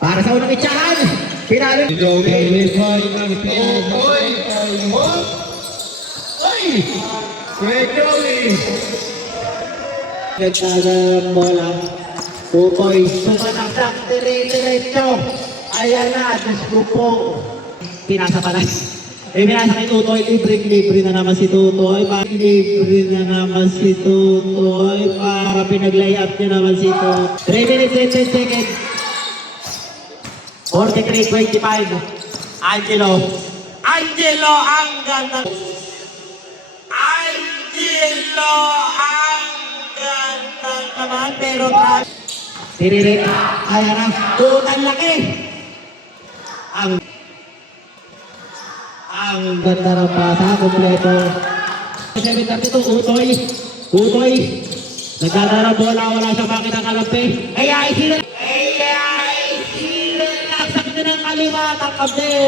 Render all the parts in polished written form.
Para sa unang itsahan. Pinalo. Joey. Oy! Great Joey! Nagtagang bola. Tutoy. Sumanaksak. Diretso. Ayan na. Diyos grupo. Pinasa pala. Pinasa kay Tutoy. Libre na naman si Tutoy. Libre na naman si Tutoy. Para pinag-layup niya naman si Tutoy. 3 minutes and 10 seconds. 43-25. Angelo ang ganda. Angelo ang ganda naman. Pero tiririt. Ayan na. Tutan laki. Ang ganda ng pasa. Kompleto. 7:32. Utoy. Nagdadala ng bola. Wala siya makita kalampi. Kaya isinal. Sakit ng kaliwa. Takabde.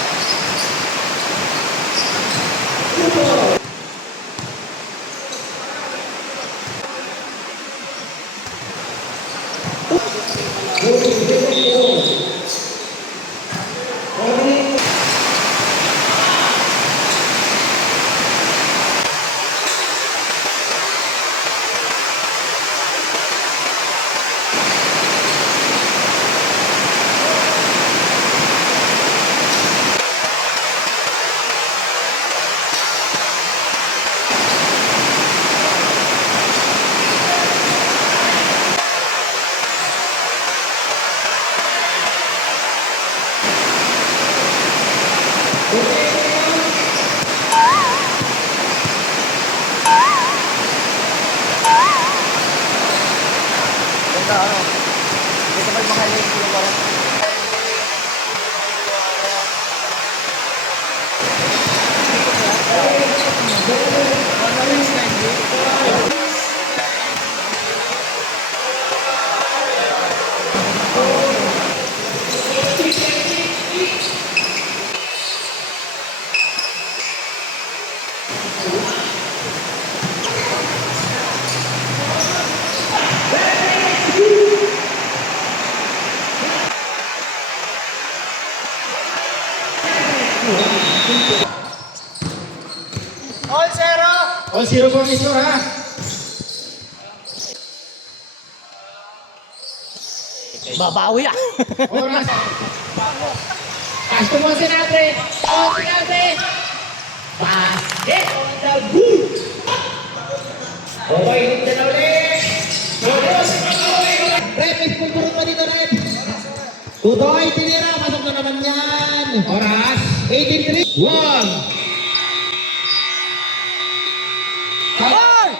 Dito may mga lady yung warang. All zero for Mr. ha? Babawi ah! Oras. Pasto mo sinabi. Basket on the boot. Okay, hit na ulit. Red, may pulpurot pa dito, Red. Tutoy, tinira. Pasok na naman yan. Oras. 18-3. 1. Hoy!